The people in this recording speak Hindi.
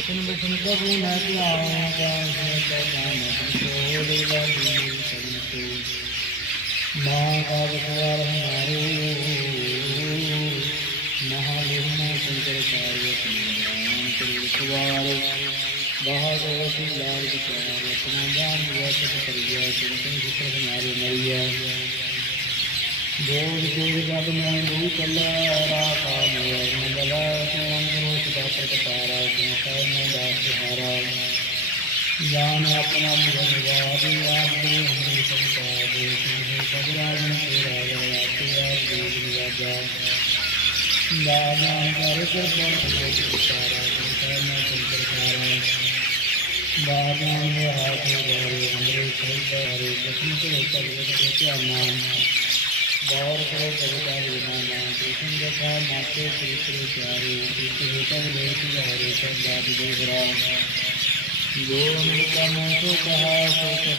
कृष्ण विष्णु कबू न महाकाल कुमार हमारे महालिमा शंकर कार्य महादेवी लाल विचार अपना ज्ञान व्यस्त करिया चिंतन चित्र हमारे मैया ਦੇਵ ਦੇਵ ਜਗ ਮੈਂ ਲੂ ਕੱਲਾ ਰਾਤਾ ਮੇਰਾ ਮੰਗਲਾ ਤੂੰ ਅੰਦਰੋਂ ਸਦਾ ਪ੍ਰਗਟਾਰਾ ਤੂੰ ਕਹਿ नारायण ज्ञानात्मा भगवादे आपदे हमने संसादे तुझे कबराजन तेरा जयाते आपदे गुरुवाजा दादान कर कृपा तुझे कृपारा कृपाना तुम कृपारा दादान में हाथों बारे हमरे संसारे कृष्ण के ऊपर ये क्या नाम है गौर करो कविता विमाना कृष्ण जथा माते कृष्ण प्यारे कृष्ण तब लेख हरे सब बात देवरा जो अमृता मोह कहा सो